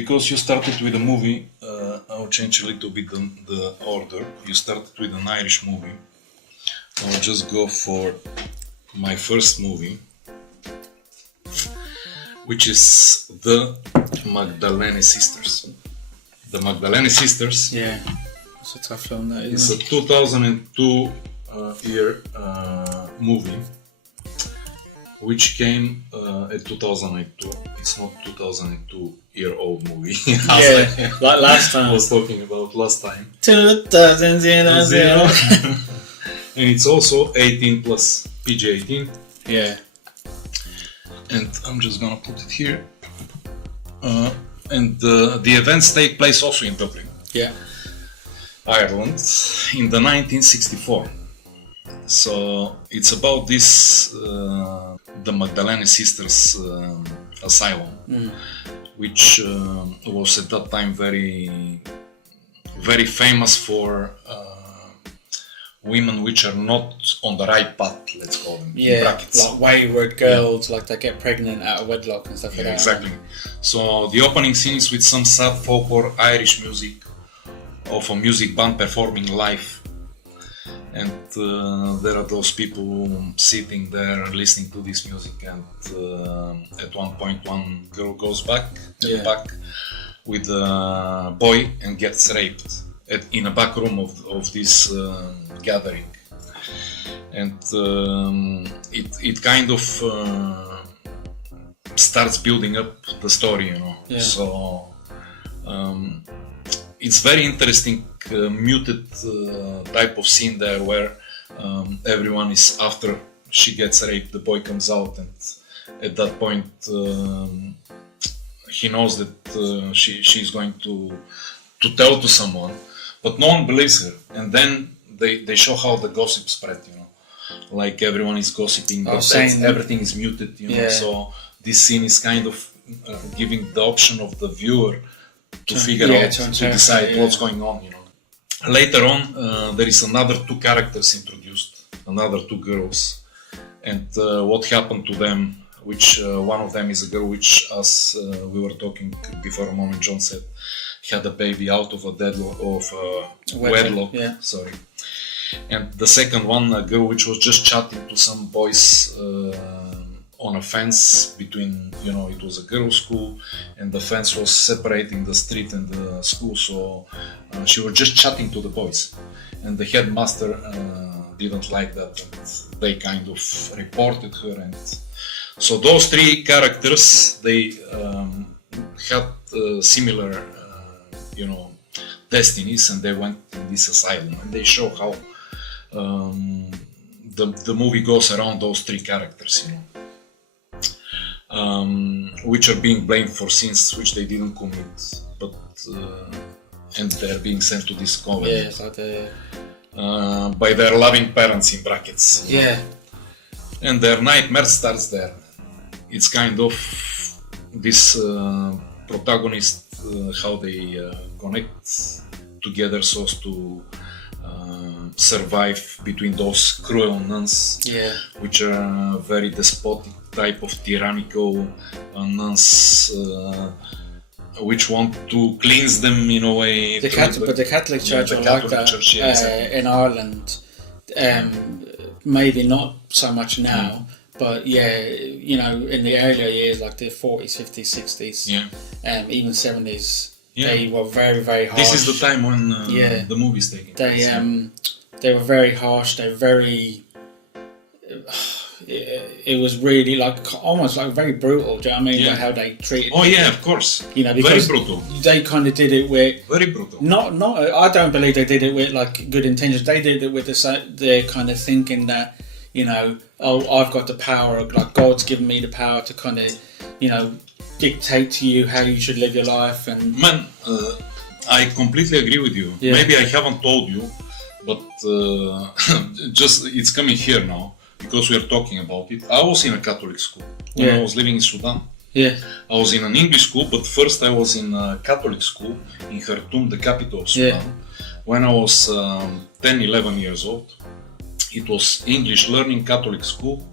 because you started with a movie, I'll change a little bit the order. You started with an Irish movie. I'll just go for my first movie, which is the Magdalene Sisters. The Magdalene Sisters. Yeah, it's a tough film. That It's isn't a 2002 year movie, which came at 2002. It's not 2002-year-old movie. Yeah, like last time. I was talking about last time. 2000. And it's also 18 plus, PG-18. Yeah. And I'm just gonna put it here. And the events take place also in Dublin, Yeah. Ireland, in the 1964. So it's about this, the Magdalene Sisters Asylum, which was at that time very, very famous for women which are not on the right path, let's call them, in Yeah, brackets. like wayward girls, like they get pregnant out of wedlock and stuff like that. Exactly. So the opening scene is with some sad folklore Irish music of a music band performing live, and there are those people sitting there listening to this music, and at one point one girl goes back with a boy and gets raped in a back room of this gathering, and it kind of starts building up the story, you know. Yeah. So it's very interesting, muted type of scene there, where everyone is, after she gets raped, the boy comes out, and at that point he knows that she's going to tell to someone, but no one believes her. And then they show how the gossip spread, you know, like everyone is gossiping, but everything is muted, you know. Yeah. So this scene is kind of giving the option of the viewer to figure out, to decide what's going on, you know. Later on, there is another two characters introduced, another two girls, and what happened to them, which one of them is a girl which, as we were talking before a moment, John said, had a baby out of a wedlock. Yeah. Sorry. And the second one, a girl which was just chatting to some boys on a fence between, you know, it was a girls' school, and the fence was separating the street and the school, so she was just chatting to the boys, and the headmaster didn't like that, and they kind of reported her. And so those three characters, they had similar you know, destinies, and they went in this asylum, and they show how the movie goes around those three characters, you know, which are being blamed for sins which they didn't commit, but and they're being sent to this convent. Yeah, it's like by their loving parents, in brackets. Yeah. And their nightmare starts there. It's kind of this protagonist, how they connect together so as to survive between those cruel nuns, which are very despotic type of tyrannical nuns, which want to cleanse them in a way. But the Catholic Church are like that in Ireland. Maybe not so much now, but yeah, you know, in the earlier years, like the 40s, 50s, 60s, even 70s, they were very, very harsh. This is the time when the movie's taking place. They were very harsh. They were very. It was really like almost like very brutal. Do you know what I mean? Like how they treated. Oh yeah, of course. You know, because very brutal. They kind of did it with very brutal. Not. I don't believe they did it with like good intentions. They did it with the kind of thinking that, you know, oh, I've got the power. Like God's given me the power to kind of, you know, dictate to you how you should live your life. And man, I completely agree with you. Maybe I haven't told you, but just it's coming here now, because we are talking about it. I was in a Catholic school when I was living in Sudan. I was in an English school, but first I was in a Catholic school in Khartoum, the capital of Sudan. When I was 10, 11 years old. It was English learning Catholic school,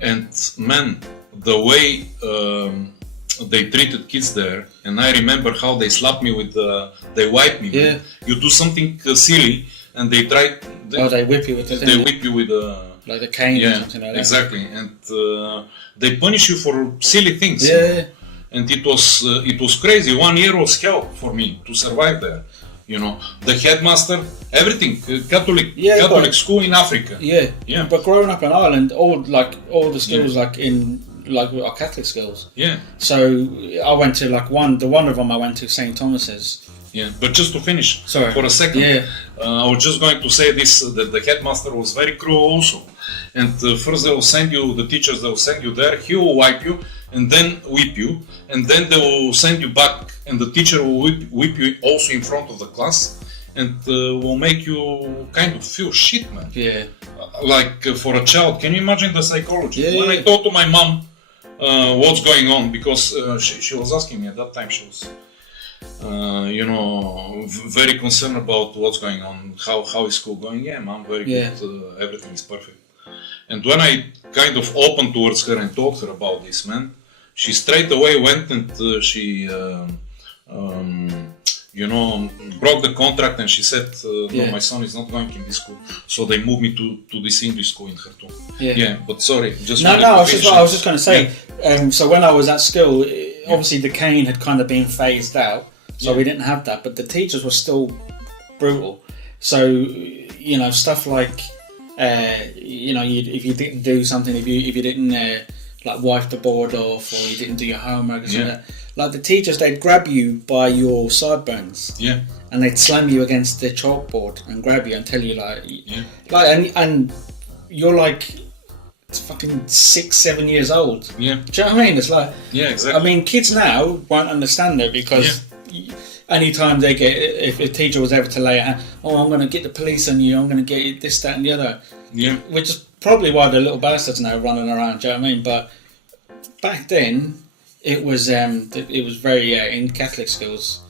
and man, the way they treated kids there, and I remember how they slapped me with they wiped me. Yeah. You do something silly, and they try. They whip you with the thing. They whip you with like the cane or something like that. Exactly, and they punish you for silly things. Yeah. And it was crazy. 1 year was hell for me to survive there. You know, the headmaster, everything, Catholic school in Africa. Yeah. Yeah. But growing up in Ireland, all the schools are Catholic schools. Yeah. So I went to one of them I went to St. Thomas's. Yeah, but just to finish, Sorry. for a second, Yeah. I was just going to say this, that the headmaster was very cruel also. And first they will send you, the teachers, they will send you there, he will wipe you, and then whip you, and then they will send you back, and the teacher will whip you also in front of the class, and will make you kind of feel shit, man. Yeah. Like for a child, can you imagine the psychology? Yeah. When I told to my mom what's going on, because she was asking me at that time, she was very concerned about what's going on, how is school going. Yeah, mom, very good, everything is perfect. And when I kind of opened towards her and told her about this, man, she straight away went and she broke the contract, and she said, no, my son is not going in this school. So they moved me to this English school in Khartoum. Yeah, but sorry. I was just going to say, so when I was at school, obviously the cane had kind of been phased out, so we didn't have that, but the teachers were still brutal. So, stuff like, if you didn't do something, if you didn't like wipe the board off, or you didn't do your homework or something, like the teachers, they'd grab you by your sideburns, and they'd slam you against the chalkboard and grab you and tell you and you're like fucking 6-7 years old. Yeah. Do you know what I mean? It's like, exactly. I mean, kids now won't understand it because anytime they get, if a teacher was ever to lay a hand, I'm going to get the police on you, I'm going to get this, that and the other. Yeah. Which is probably why the little bastards now running around, do you know what I mean? But back then, it was very, in Catholic schools,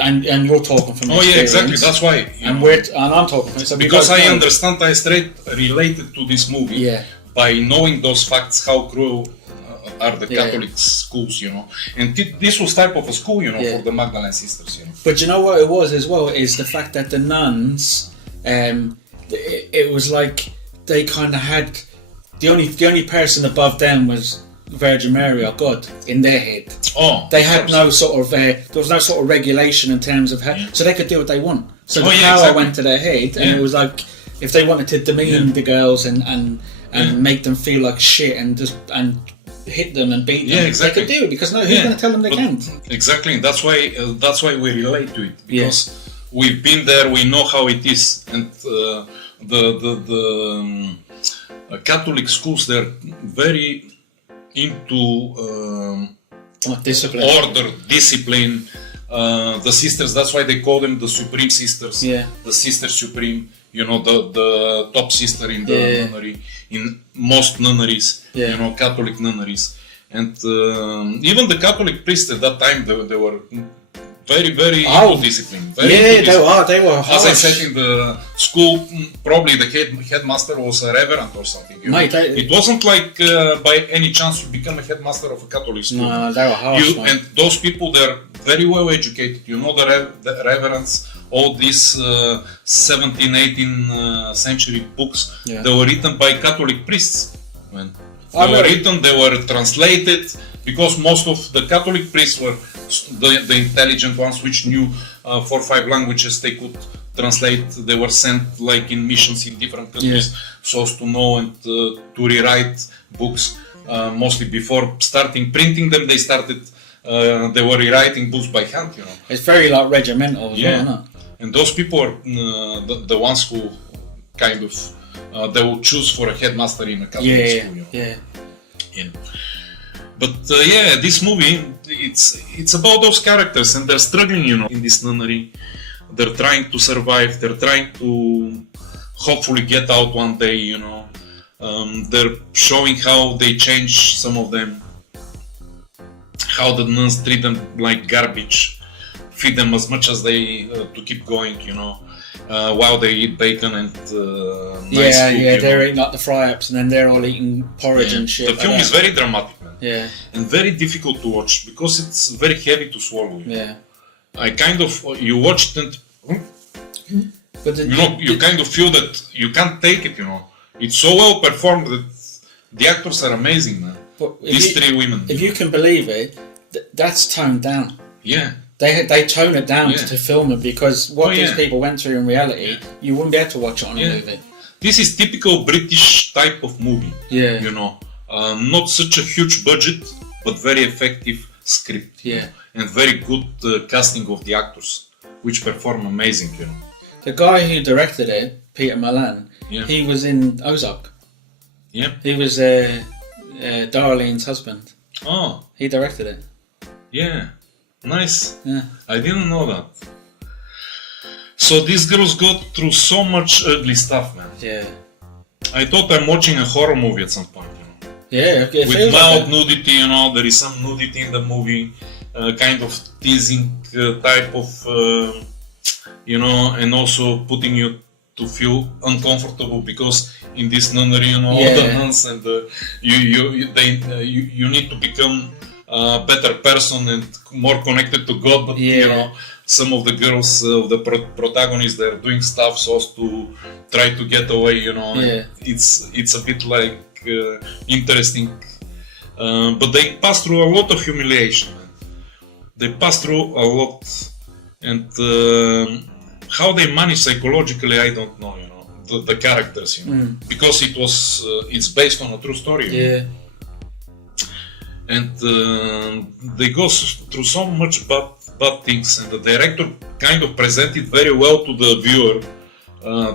and you're talking from experience. Yeah, exactly, that's why. And I'm talking from experience. Because I understand, I straight related to this movie by knowing those facts, how cruel are the Catholic schools, and this was type of a school, for the Magdalene Sisters, But you know what it was as well, is the fact that the nuns, it was like they kind of had, the only person above them was Virgin Mary or God in their head. They had no sort of, there was no sort of regulation in terms of how, so they could do what they want. So the power went to their head, and it was like, if they wanted to demean the girls and make them feel like shit and hit them and beat them, they could do it, because who's going to tell them they can't? Exactly, that's why we relate to it, because we've been there, we know how it is, and the Catholic schools, they're very into discipline. Order, discipline. The sisters, that's why they call them the Supreme Sisters. The Sister Supreme, the top sister in the nunnery, in most nunneries, Catholic nunneries. And even the Catholic priests at that time, they were very, very into discipline. They were harsh. As I said, in the school, probably the headmaster was a reverend or something. It wasn't like by any chance you become a headmaster of a Catholic school. No, they were harsh. And those people, they're very well educated. The reverends, all these 17th, 18th century books, they were written by Catholic priests. They were translated, because most of the Catholic priests were the intelligent ones, which knew 4 or 5 languages. They could translate. They were sent like in missions in different countries, so as to know and to rewrite books. Mostly before starting printing them, they were rewriting books by hand. It's very like regimental as well, isn't it? And those people are the ones who kind of they will choose for a headmaster in a Catholic school. But this movie, it's about those characters, and they're struggling, in this nunnery. They're trying to survive. They're trying to hopefully get out one day. They're showing how they change, some of them, how the nuns treat them like garbage, feed them as much as they to keep going. While they eat bacon and nice food, they're eating like the fry-ups, and then they're all eating porridge and shit. The film is very dramatic, man. Yeah. And very difficult to watch because it's very heavy to swallow. Yeah. I kind of, you watch it and, But you kind of feel that you can't take it, It's so well performed that the actors are amazing, man. These three women. If you can believe it, that's toned down. Yeah. They tone it down to film it because what these people went through in reality, you wouldn't be able to watch it on a movie. This is typical British type of movie. Yeah. Not such a huge budget, but very effective script. Yeah. And very good casting of the actors, which perform amazing, The guy who directed it, Peter Mullan, he was in Ozark. Yeah. He was Darlene's husband. Oh. He directed it. Yeah. Nice. Yeah. I didn't know that. So these girls got through so much ugly stuff, man. Yeah. I thought I'm watching a horror movie at some point, Yeah, okay. With mild nudity, there is some nudity in the movie, kind of teasing type of, and also putting you to feel uncomfortable because in this nunnery, all the nuns and you need to become a better person and more connected to God, but some of the girls, the protagonists, they're doing stuff so as to try to get away, It's a bit like interesting, but they pass through a lot of humiliation. They pass through a lot, and how they manage psychologically, I don't know. The characters, because it's based on a true story. Yeah. And they go through so much bad things, and the director kind of presented very well to the viewer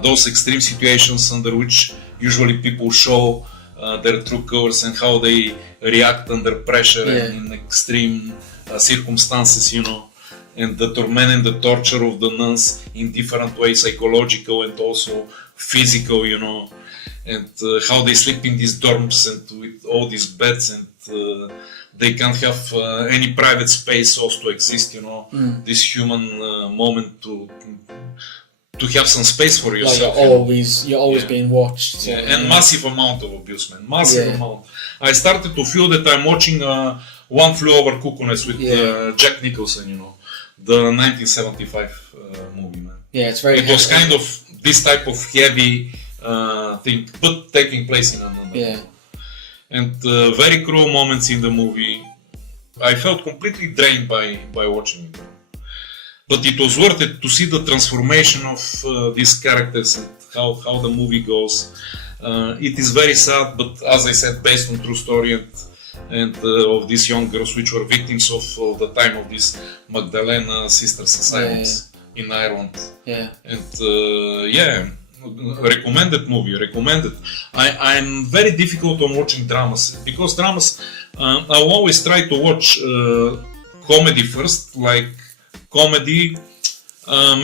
those extreme situations under which usually people show their true colors and how they react under pressure and in extreme circumstances, and the torment and the torture of the nuns in different ways, psychological and also physical, and how they sleep in these dorms and with all these beds, and they can't have any private space also to exist, this human moment to have some space for yourself. Like you're always being watched. So, and massive amount of abuse, man. Massive amount. I started to feel that I'm watching One Flew Over Cuckoo Nest with Jack Nicholson, the 1975 movie, man. Yeah, it's very. It was kind of this type of heavy thing, but taking place in another. Yeah. And very cruel moments in the movie. I felt completely drained by watching it. But it was worth it to see the transformation of these characters and how the movie goes. It is very sad, but as I said, based on true story and of these young girls which were victims of the time of these Magdalene Sisters asylums in Ireland. Yeah. And recommended movie, recommended. I'm very difficult on watching dramas because dramas, I'll always try to watch comedy first, like comedy,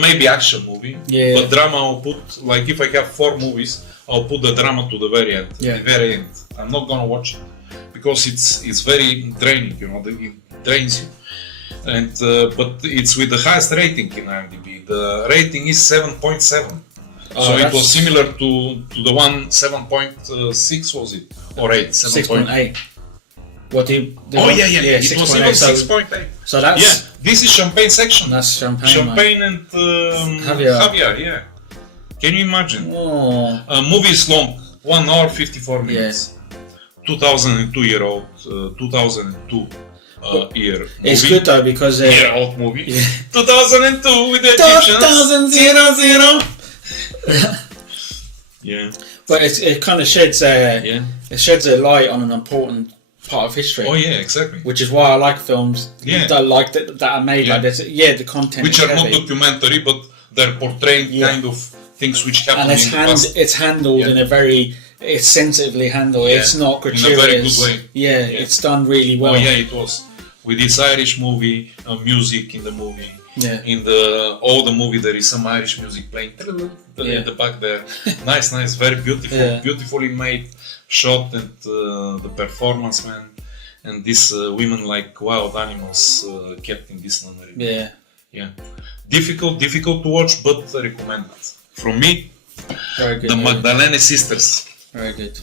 maybe action movie, but drama I'll put, like if I have 4 movies, I'll put the drama to the very end. The very end. I'm not gonna watch it because it's very draining, it drains you. And but it's with the highest rating in IMDb. The rating is 7.7. So it was similar to the one 7.6, was it? Or 8? 6.8. What do you... It was even 6.8. So that's... this is champagne section. That's champagne. Champagne and caviar, Can you imagine? Oh. Movie is long, 1 hour 54 minutes. 2002 year old, 2002 year movie. It's good though because... year old movie. 2002 with the Egyptians. 2000. But it kind of sheds it sheds a light on an important part of history. Oh yeah, exactly. Which is why I like films that are made like this. Yeah, the content which is are heavy. not documentary, but they're portraying kind of things which happen and in the past. It's handled in a very sensitively handled. It's not gratuitous. In a very good way. It's done really well. Oh yeah, it was. With this Irish movie, music in the movie. Yeah. In all the movie there is some Irish music playing in the back there. Nice, very beautiful, beautifully made shot, and the performance, man, and these women like wild animals kept in this nunnery. Difficult to watch, but recommended from me. Very good. The Magdalene Sisters. Very good.